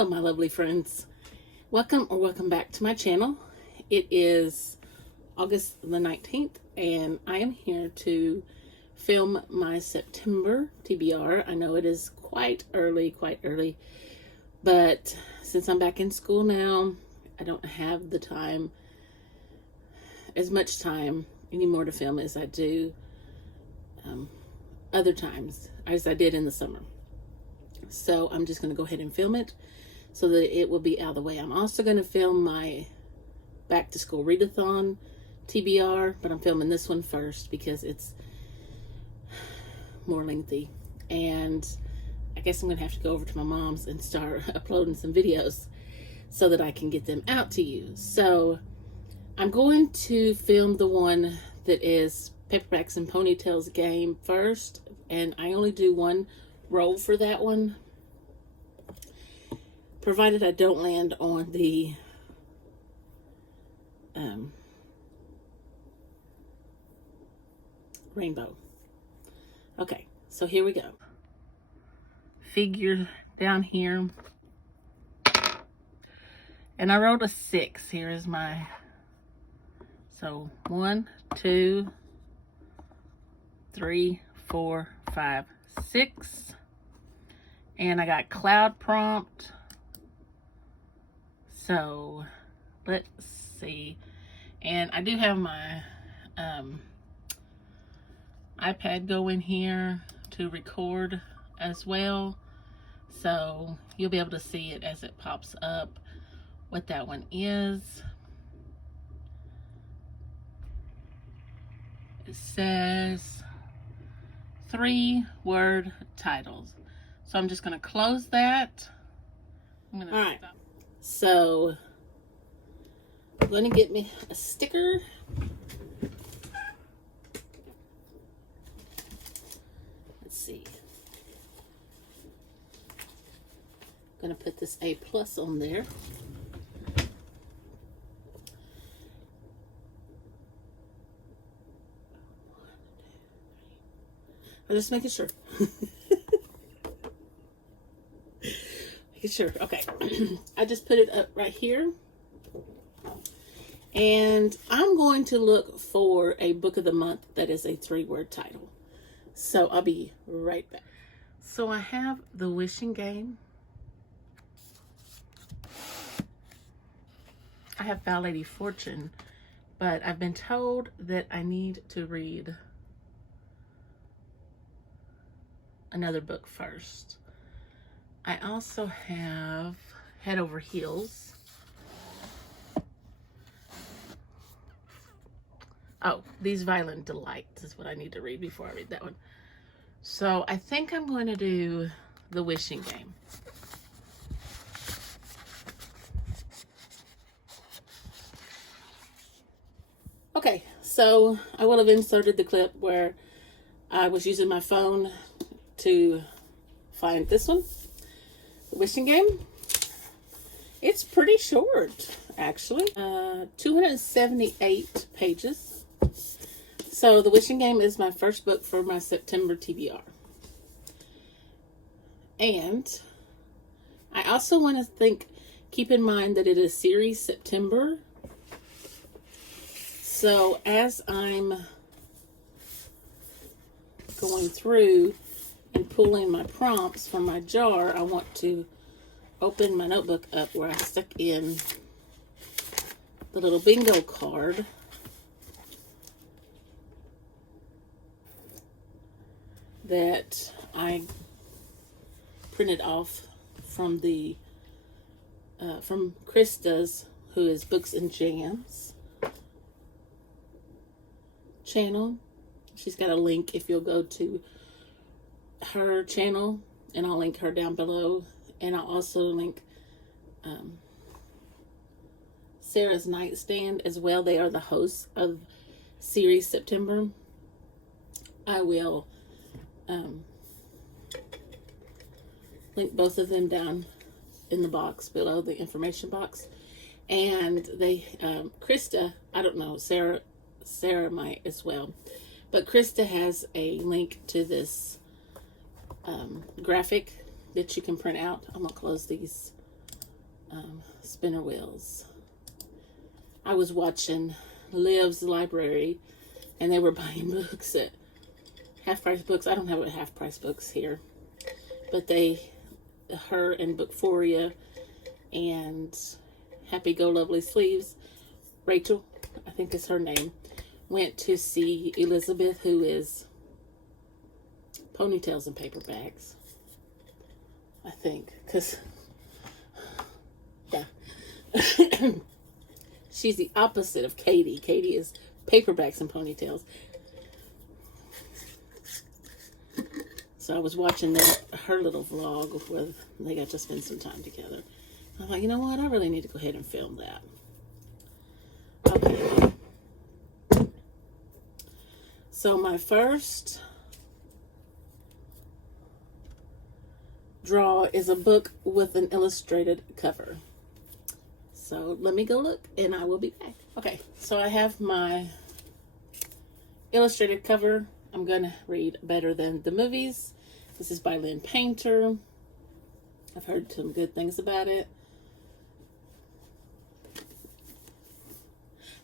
Hello, my lovely friends. Welcome back to my channel. It is August the 19th, and I am here to film my September TBR. I know it is quite early, but since I'm back in school now, I don't have the time, as much time anymore to film as I do other times, as I did in the summer. So I'm just going to go ahead and film it so that it will be out of the way. I'm also going to film my back to school readathon TBR, but I'm filming this one first because it's more lengthy. And I guess I'm going to have to go over to my mom's and start uploading some videos so that I can get them out to you. So I'm going to film the one that is Paperbacks and Ponytails game first, and I only do one roll for that one, provided I don't land on the rainbow. Okay, so here we go. Figure down here, and I rolled a 6. Here is my, so 1, 2, 3, 4, 5, 6. And I got cloud prompt. So let's see. And I do have my iPad going here to record as well. So you'll be able to see it as it pops up what that one is. It says 3-word titles. So I'm just going to close that. All right. Stop. So I'm going to get me a sticker. Let's see. I'm going to put this A+ on there. I'm just making sure. Sure. Okay. I just put it up right here. And I'm going to look for a book of the month that is a 3-word title. So I'll be right back. So I have The Wishing Game. I have Foul Lady Fortune, but I've been told that I need to read another book first. I also have Head Over Heels. Oh, These Violent Delights is what I need to read before I read that one. So I think I'm going to do The Wishing Game. Okay, so I will have inserted the clip where I was using my phone to find this one. The Wishing Game. It's pretty short, actually. 278 pages. So The Wishing Game is my first book for my September TBR. And I also want to keep in mind that it is series September. So as I'm going through and pulling my prompts from my jar, I want to open my notebook up where I stuck in the little bingo card that I printed off from the from Krista's, who is Books and Jams channel. She's got a link if you'll go to her channel, and I'll link her down below, and I'll also link Sarah's Nightstand as well. They are the hosts of series September. I will link both of them down in the box below, the information box. And they Krista, I don't know, Sarah might as well, but Krista has a link to this graphic that you can print out. I'm gonna close these spinner wheels. I was watching Liv's library, and they were buying books at half-price books. I don't have half-price books here, but her and Bookphoria and Happy Go Lovely Sleeves, Rachel, I think is her name, went to see Elizabeth, who is Ponytails and Paperbacks, I think, because, yeah. She's the opposite of Katie. Katie is paperbacks and ponytails. So I was watching her little vlog where they got to spend some time together. I thought, you know what? I really need to go ahead and film that. Okay. So my first draw is a book with an illustrated cover. So let me go look and I will be back. Okay, so I have my illustrated cover. I'm going to read Better Than the Movies. This is by Lynn Painter. I've heard some good things about it.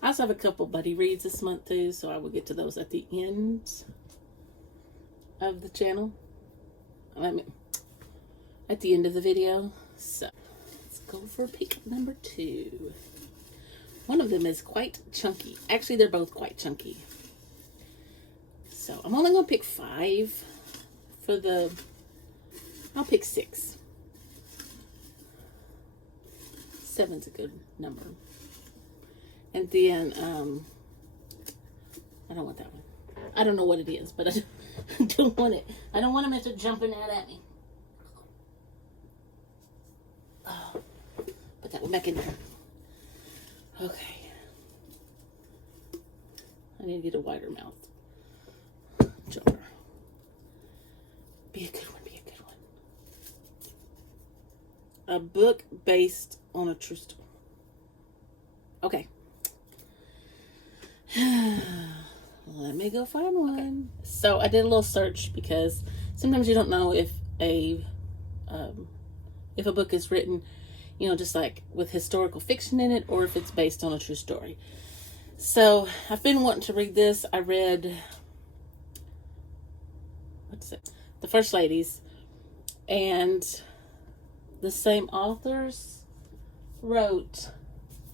I also have a couple buddy reads this month too, so I will get to those at the end of the channel. I mean, at the end of the video. So let's go for pick number 2. One of them is quite chunky. Actually, they're both quite chunky. So I'm only going to pick 5 for the, I'll pick 6. 7's a good number. And then, I don't want that one. I don't know what it is, but I don't want it. I don't want them to jumping out at me. Oh, put that one back in there. Okay. I need to get a wider mouth jar. Be a good one, be a good one. A book based on a true story. Okay. Let me go find one. Okay. So I did a little search because sometimes you don't know if a book is written, you know, just like with historical fiction in it, or if it's based on a true story. So I've been wanting to read this. I read, what's it? The First Ladies, and the same authors wrote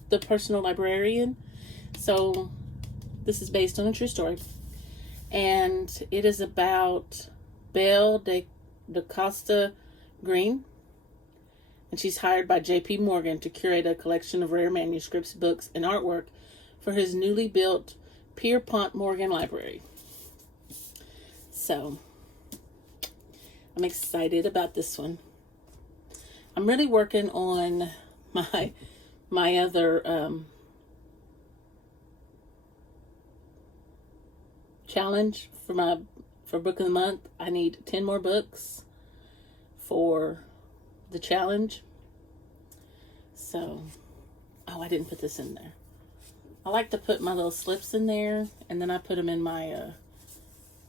The Personal Librarian. So this is based on a true story, and it is about Belle de Costa Green, and she's hired by J.P. Morgan to curate a collection of rare manuscripts, books, and artwork for his newly built Pierpont Morgan Library. So I'm excited about this one. I'm really working on my other challenge for book of the month. I need 10 more books for the challenge. So, oh, I didn't put this in there. I like to put my little slips in there, and then I put them in my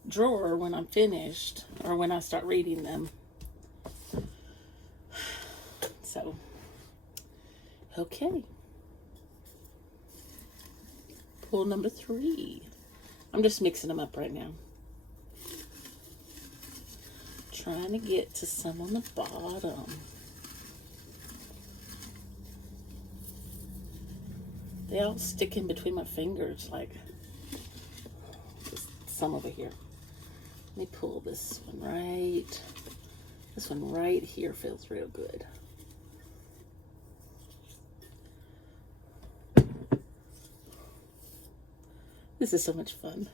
drawer when I'm finished, or when I start reading them. So, okay. Pull number 3. I'm just mixing them up right now. Trying to get to some on the bottom. They all stick in between my fingers, like just some over here. Let me pull this one right. This one right here feels real good. This is so much fun.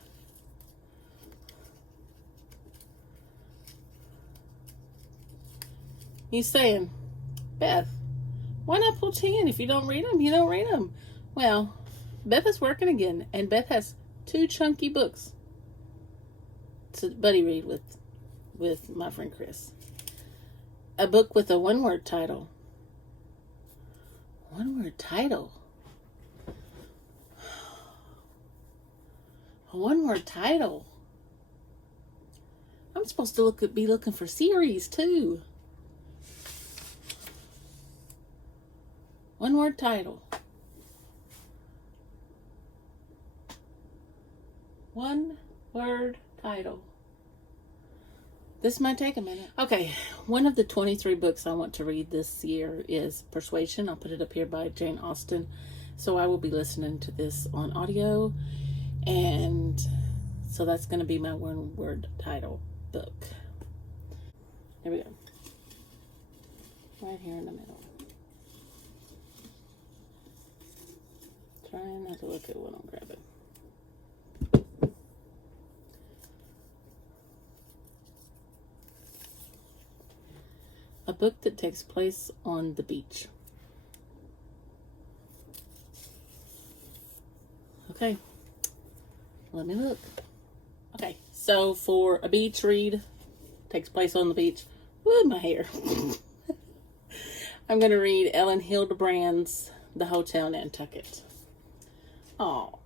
He's saying, Beth, why not pull 10? If you don't read them, you don't read them. Well, Beth is working again, and Beth has 2 chunky books to buddy read with my friend Chris. A book with a one-word title. One-word title. A one-word title. I'm supposed to be looking for series too. One word title. One word title. This might take a minute. Okay, one of the 23 books I want to read this year is Persuasion. I'll put it up here by Jane Austen. So I will be listening to this on audio. And so that's going to be my one word title book. There we go. Right here in the middle. Trying not to look at what I'm grabbing. A book that takes place on the beach. Okay, let me look. Okay, so for a beach read, takes place on the beach. Woo, my hair. I'm going to read Ellen Hildebrand's The Hotel Nantucket. Oh,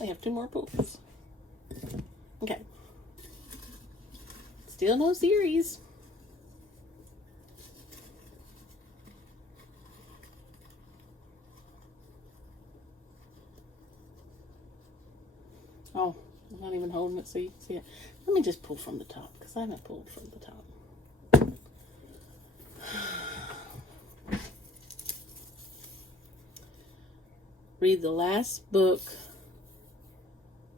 I have 2 more pools. Okay. Still no series. Oh, I'm not even holding it so you can see it. Let me just pull from the top because I haven't pulled from the top. Read the last book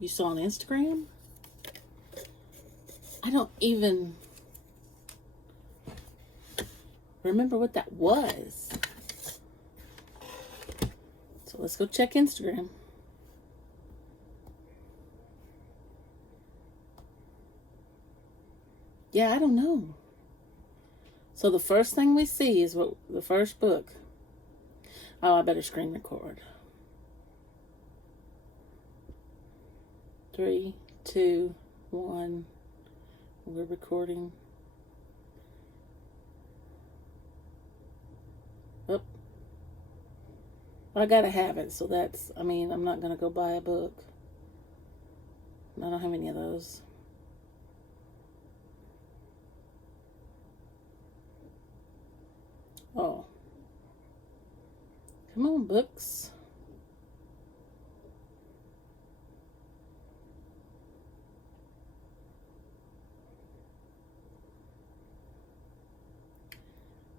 you saw on Instagram. I don't even remember what that was. So let's go check Instagram. Yeah, I don't know. So the first thing we see is what the first book. Oh, I better screen record. 3, 2, 1. We're recording. Oh. I gotta have it, so that's, I mean, I'm not gonna go buy a book. I don't have any of those. Oh. Come on, books.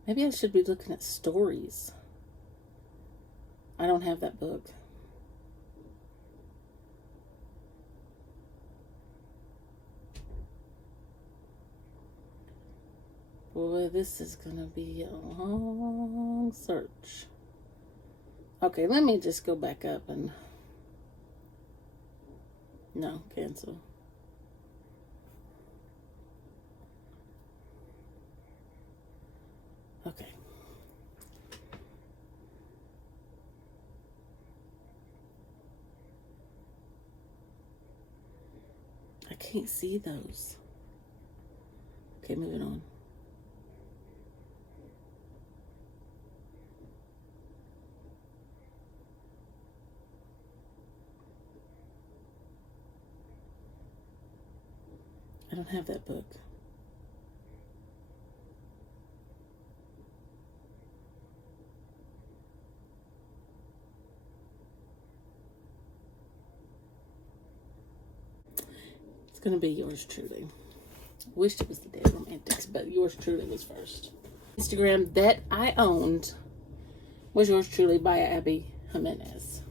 Maybe I should be looking at stories. I don't have that book. Boy, this is going to be a long search. Okay, let me just go back up and... No, cancel. Okay. I can't see those. Okay, moving on. I don't have that book. It's going to be yours truly. Wished it was the Dead Romantics, but yours truly was first. Instagram that I owned was yours truly by Abby Jimenez.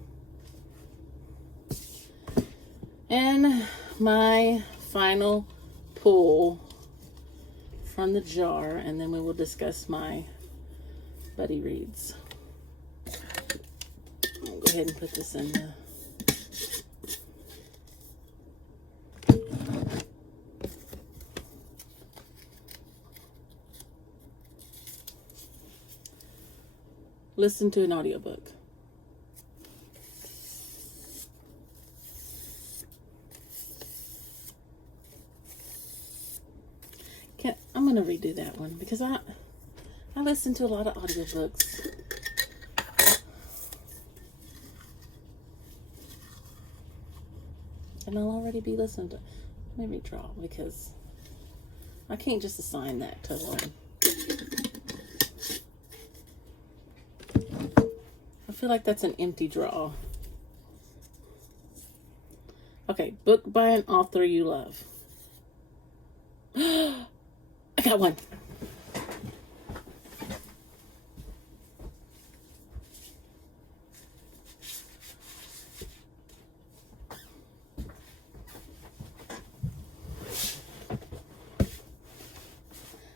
And my final pull from the jar, and then we will discuss my buddy reads. I'll go ahead and put this in the... Listen to an audiobook. I'm going to redo that one because I listen to a lot of audiobooks. And I'll already be listening to... Let me redraw because I can't just assign that to one. feel like that's an empty draw. Okay, book by an author you love. I got one.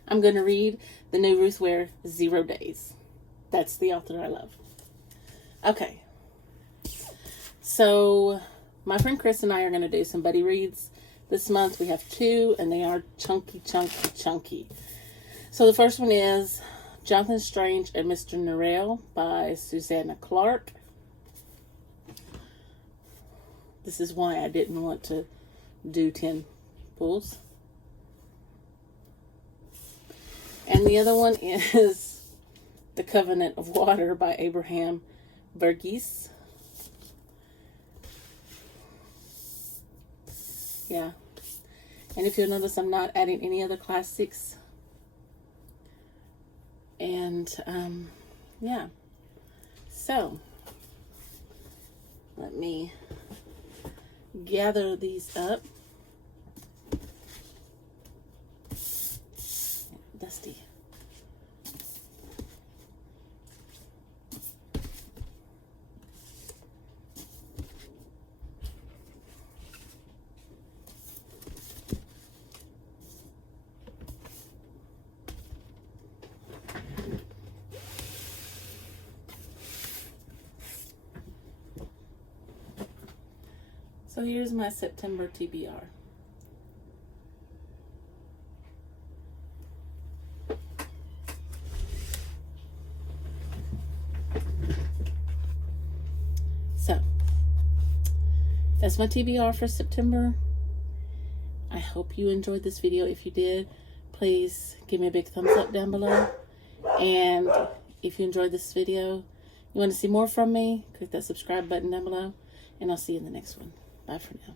I'm going to read the new Ruth Ware, 0 Days. That's the author I love. Okay. So, my friend Chris and I are going to do some buddy reads this month. We have 2, and they are chunky. So, the first one is Jonathan Strange and Mr. Norrell by Susanna Clark. This is why I didn't want to do 10 pulls. And the other one is The Covenant of Water by Abraham Verghese. Yeah. And if you'll notice, I'm not adding any other classics. And, yeah. So, let me gather these up. Dusty. So here's my September TBR. So, that's my TBR for September. I hope you enjoyed this video. If you did, please give me a big thumbs up down below. And if you enjoyed this video, you want to see more from me, click that subscribe button down below. And I'll see you in the next one. Bye for now.